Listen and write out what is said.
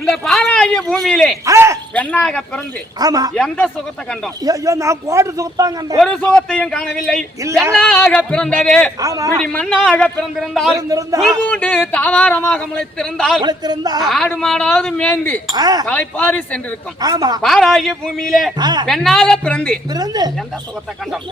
இந்த பாராகிய பூமியிலே பெண்ணாக பிறந்து எந்த சுகத்தை கண்டோம்? நான் கோட்டு சுகத்தான் கண்டேன், ஒரு சுகத்தையும் காணவில்லை. பெண்ணாக பிறந்தது இப்படி மண்ணாக பிறந்திருந்தால் தாவாரமாக முளைத்திருந்தால் ஆடு மாடாவது மேய்ந்து தலைப்பாரி சென்றிருக்கும். பாராகிய பூமியிலே பெண்ணாக பிறந்து எந்த சுகத்தை கண்டோம்?